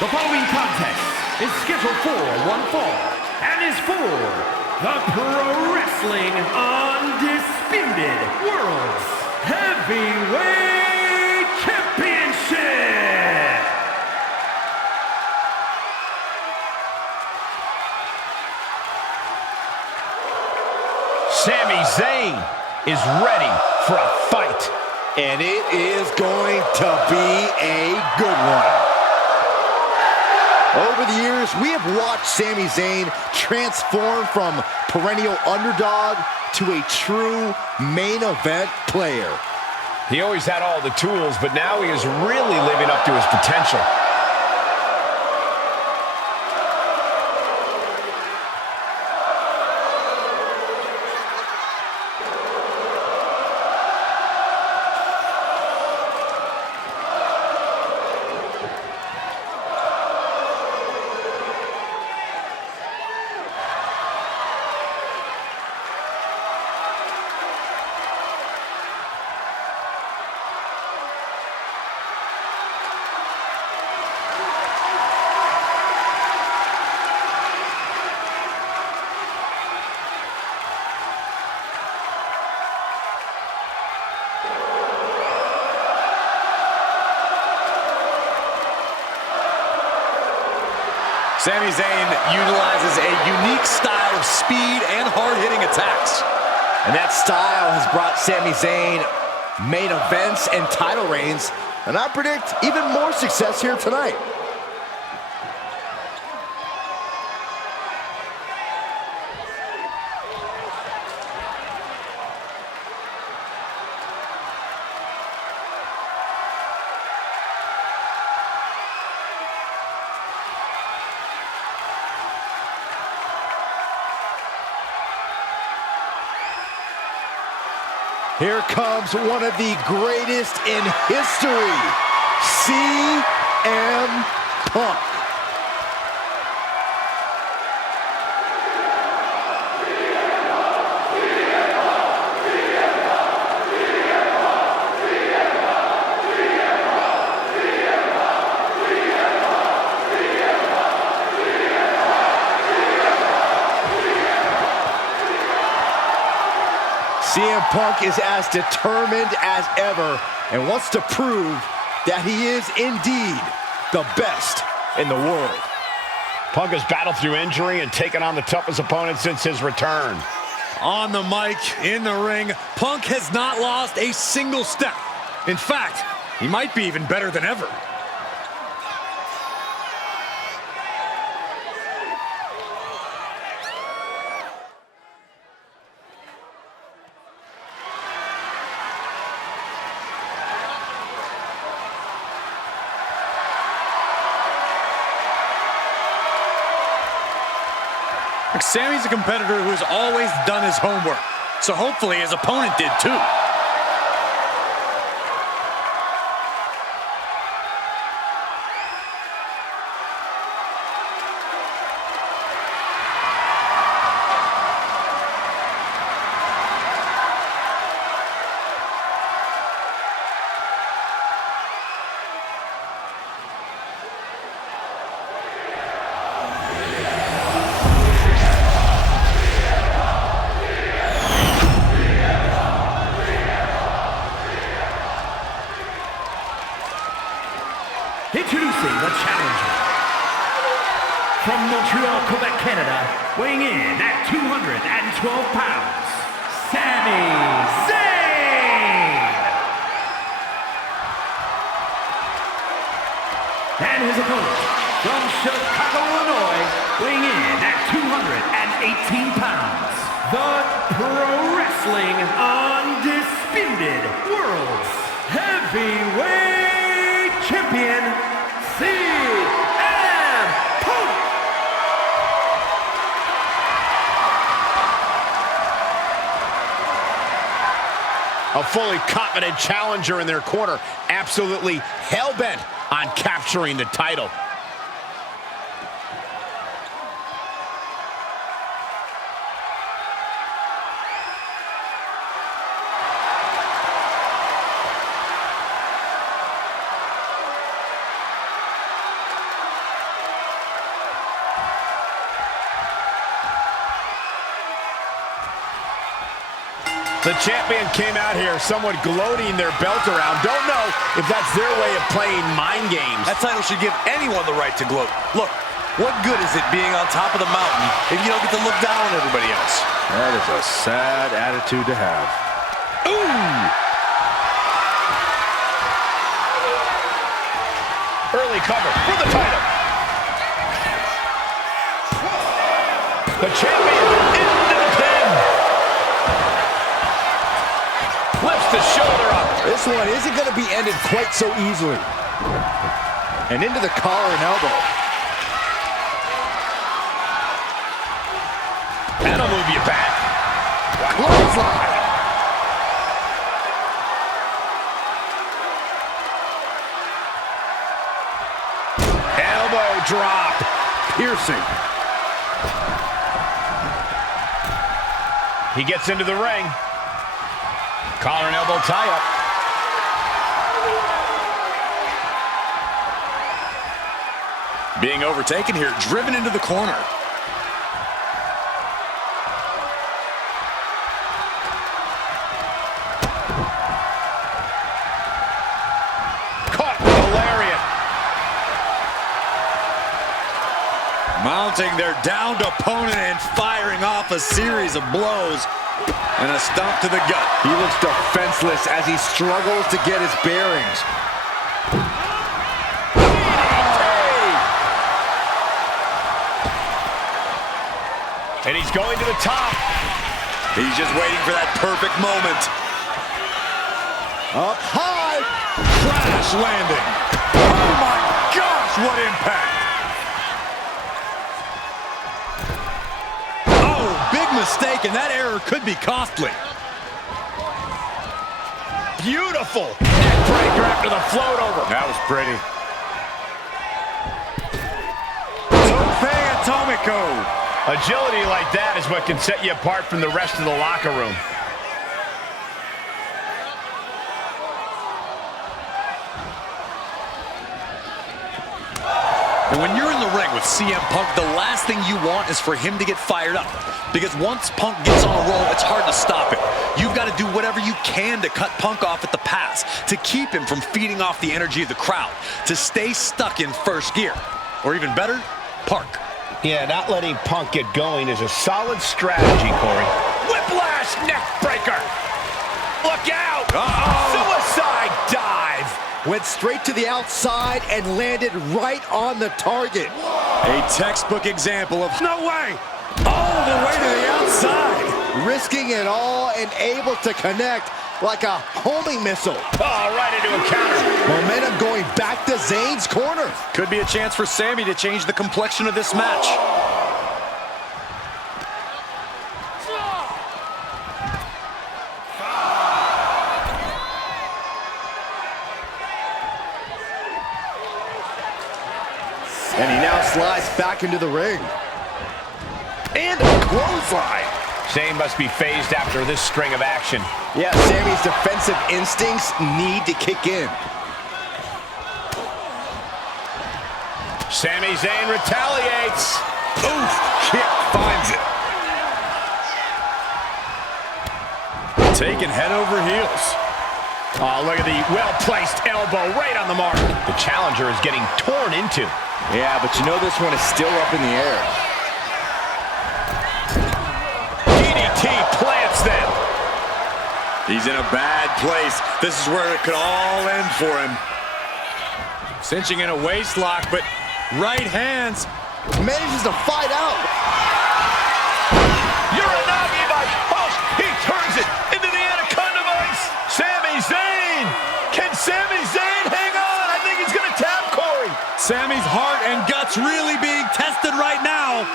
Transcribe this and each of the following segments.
The following contest is scheduled for one fall and is for the Pro Wrestling Undisputed World's Heavyweight Championship. Sami Zayn is ready for a fight. And it is going to be a good one. Over the years, we have watched Sami Zayn transform from perennial underdog to a true main event player. He always had all the tools, but now he is really living up to his potential. Sami Zayn utilizes a unique style of speed and hard-hitting attacks. And that style has brought Sami Zayn main events and title reigns, and I predict even more success here tonight. Here comes one of the greatest in history, CM Punk. CM Punk is as determined as ever and wants to prove that he is indeed the best in the world. Punk has battled through injury and taken on the toughest opponent since his return. On the mic, in the ring, Punk has not lost a single step. In fact, he might be even better than ever. Sami's a competitor who has always done his homework, so hopefully his opponent did too. Introducing the challenger. From Montreal, Quebec, Canada, weighing in at 212 pounds, Sami Zayn! And his opponent, from Chicago, Illinois, weighing in at 218 pounds, the Pro Wrestling Undisputed World's Heavyweight Champion, CM Punk! A fully confident challenger in their corner, absolutely hell-bent on capturing the title. The champion came out here somewhat gloating their belt around. Don't know if that's their way of playing mind games. That title should give anyone the right to gloat. Look, what good is it being on top of the mountain if you don't get to look down on everybody else? That is a sad attitude to have. Ooh! Early cover for the title. The champion into the pin. Lifts the shoulder up. This one isn't going to be ended quite so easily. And into the collar and elbow. That'll move you back. Clothesline. Elbow drop. Piercing. He gets into the ring. Collar and elbow tie-up. Being overtaken here, driven into the corner. Caught with a lariat. Mounting their downed opponent and firing off a series of blows. And a stomp to the gut. He looks defenseless as he struggles to get his bearings. And he's going to the top. He's just waiting for that perfect moment. Up high. Crash landing. Oh my gosh, what impact. Oh, big mistake, and that error could be costly. Beautiful neck breaker after the float over. That was pretty. Tope Atomico. Agility like that is what can set you apart from the rest of the locker room. And when you're in the ring with CM Punk, the last thing you want is for him to get fired up. Because once Punk gets on a roll, it's hard to stop him. You've got to do whatever you can to cut Punk off at the pass, to keep him from feeding off the energy of the crowd, to stay stuck in first gear. Or even better, park. Yeah, not letting Punk get going is a solid strategy, Corey. Whiplash neck breaker. Look out. Suicide dive. Went straight to the outside and landed right on the target. A textbook example of no way. All the way to the outside. Risking it all and able to connect like a homing missile. Oh, right into a counter. Momentum going back to Zayn's corner. Could be a chance for Sami to change the complexion of this match. And he now slides back into the ring. And a clothesline. Zayn must be phased after this string of action. Yeah, Sami's defensive instincts need to kick in. Sami Zayn retaliates. Oof, kick finds it. Taken head over heels. Oh, look at the well-placed elbow right on the mark. The challenger is getting torn into. Yeah, but you know this one is still up in the air. DDT plants them. He's in a bad place. This is where it could all end for him. Cinching in a waist lock, but right hands. Manages to fight out. Uranagi by Hulk. He turns it into the Anaconda Vice. Sami Zayn. Can Sami Zayn hang on? I think he's going to tap Corey. Sami's heart and guts really being tested right now.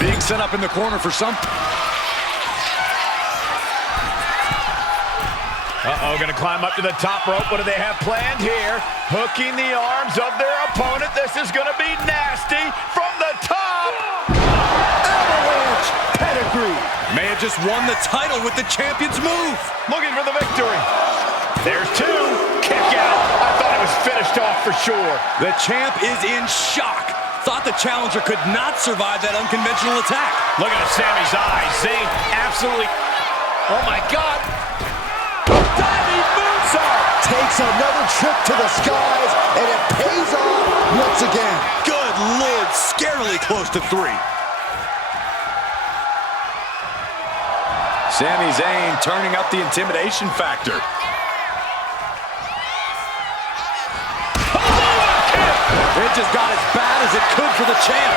Being set up in the corner for some. Uh-oh, gonna climb up to the top rope. What do they have planned here? Hooking the arms of their opponent. This is gonna be nasty from the top. Avalanche pedigree. May have just won the title with the champion's move. Looking for the victory. There's two. Kick out. I thought it was finished off for sure. The champ is in shock. Thought the challenger could not survive that unconventional attack. Look at Sami's eyes. Zayn absolutely. Oh my God. Diving moonsault. Takes another trip to the skies, and it pays off once again. Good Lord, scarily close to 3. Sami Zayn turning up the intimidation factor. It just got as bad as it could for the champ.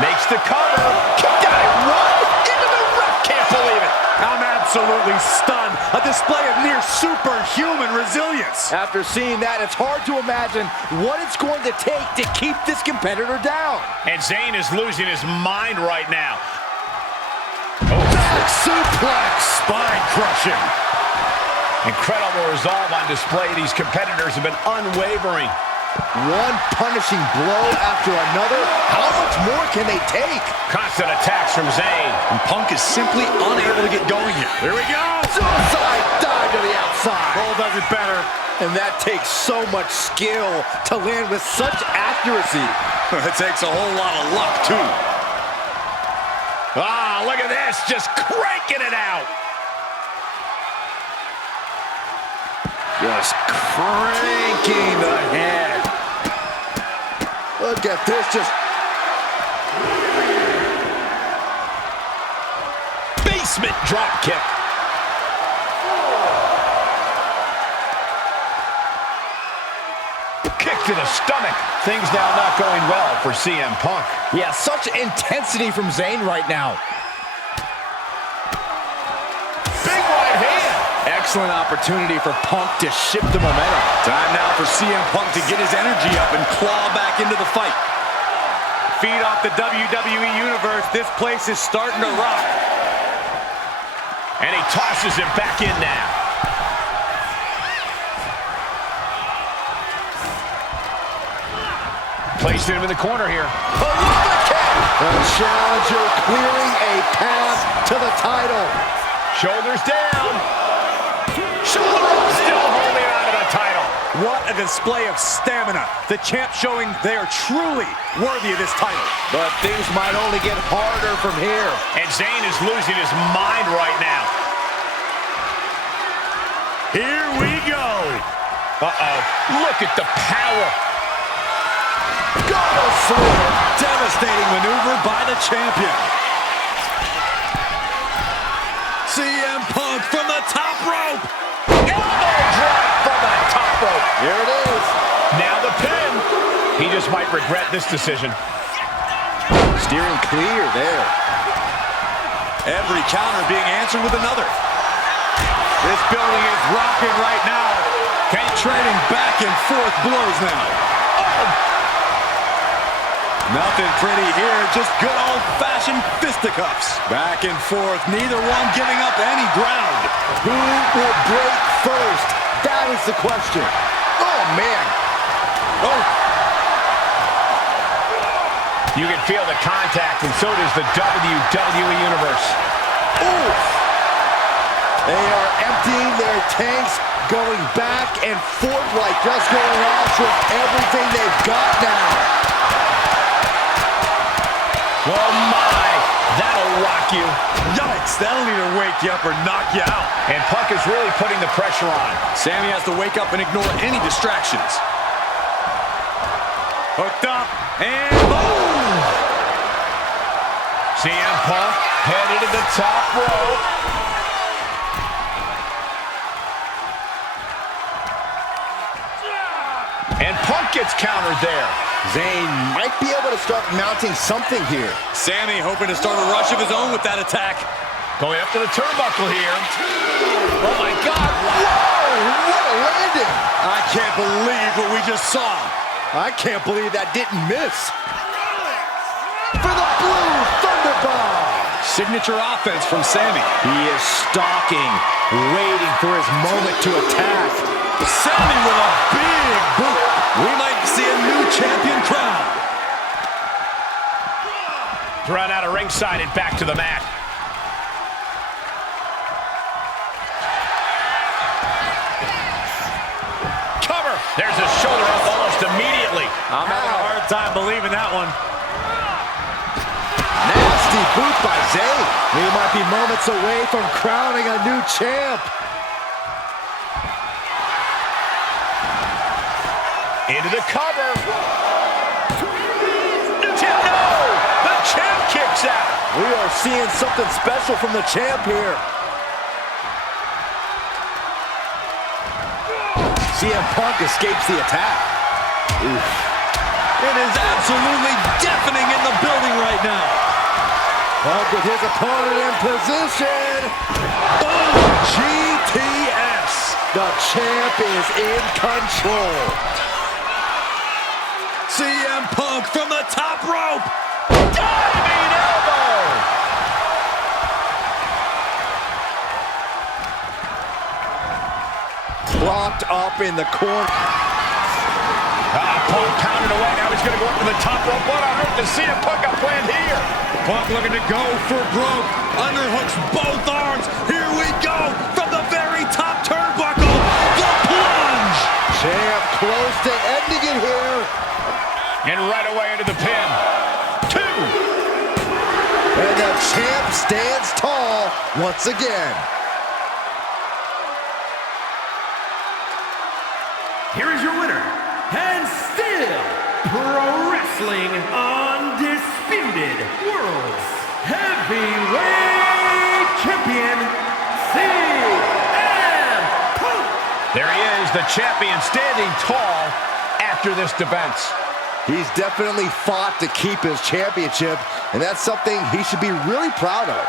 Makes the cover. Kicked out at one. Even the ref can't believe it. I'm absolutely stunned. A display of near superhuman resilience. After seeing that, it's hard to imagine what it's going to take to keep this competitor down. And Zayn is losing his mind right now. Back suplex. Spine crushing. Incredible resolve on display. These competitors have been unwavering. One punishing blow after another. How much more can they take? Constant attacks from Zayn. And Punk is simply unable to get going here. Here we go. Suicide dive to the outside. Cole does it better. And that takes so much skill to land with such accuracy. It takes a whole lot of luck, too. Ah, look at this. Just cranking it out. Just cranking the head. Look at this, just Basement drop kick. Kick to the stomach. Things now not going well for CM Punk. yeah, such intensity from Zayn right now. Big right hand. Excellent opportunity for Punk to shift the momentum. Time now for CM Punk to get his energy up and claw back into the fight. Feed off the WWE Universe. This place is starting to rock. And he tosses him back in now. Placing him in the corner here. The challenger clearing a path to the title. Shoulders down. Still holding on to the title. What a display of stamina. The champ showing they are truly worthy of this title. But things might only get harder from here. And Zayn is losing his mind right now. Here we go. Uh-oh. Look at the power. Devastating maneuver by the champion. CM Punk from the top rope. Elbow drop from the top rope. Here it is. Now the pin. He just might regret this decision. Steering clear there. Every counter being answered with another. This building is rocking right now. Trading back and forth blows now. Nothing pretty here, just good old-fashioned fisticuffs. Back and forth, neither one giving up any ground. Who will break first? That is the question. Oh, man. Oh. You can feel the contact, and so does the WWE Universe. Ooh. They are emptying their tanks, going back and forth like just going off with everything they've got now. Oh my, that'll rock you. Yikes, that'll either wake you up or knock you out. And Punk is really putting the pressure on. Sami has to wake up and ignore any distractions. Hooked up, and boom! CM Punk headed to the top rope. And Punk gets countered there. Zayn might be able to start mounting something here. Sami hoping to start a rush of his own with that attack. Going up to the turnbuckle here. Oh my God, Whoa, what a landing. I can't believe what we just saw. I can't believe that didn't miss. For the blue Signature offense from Sami. He is stalking, waiting for his moment to attack. Sami with a big boot. We might see a new champion crown. Run out of ringside and back to the mat. Cover. There's a shoulder up almost immediately. I'm having a hard time believing that one. Nasty boot by Zayn. He might be moments away from crowning a new champ. Into the cover. No! The champ kicks out. We are seeing something special from the champ here. CM Punk escapes the attack. Oof. It is absolutely deafening in the building right now. Punk with his opponent in position. Boom! GTS. The champ is in control. CM Punk from the top rope. Diving elbow. Blocked up in the corner. Punk counted away. Now he's going to go up to the top rope. What on earth does CM Punk got planned here? Punk looking to go for broke. Underhooks both arms. Here we go from the very top turnbuckle. The plunge. Champ close to ending it here. And right away into the pin. 2. And the champ stands tall once again. Here is your winner, and still Pro Wrestling Undisputed World's Heavyweight Champion, CM Punk. There he is, the champion, standing tall after this defense. He's definitely fought to keep his championship, and that's something he should be really proud of.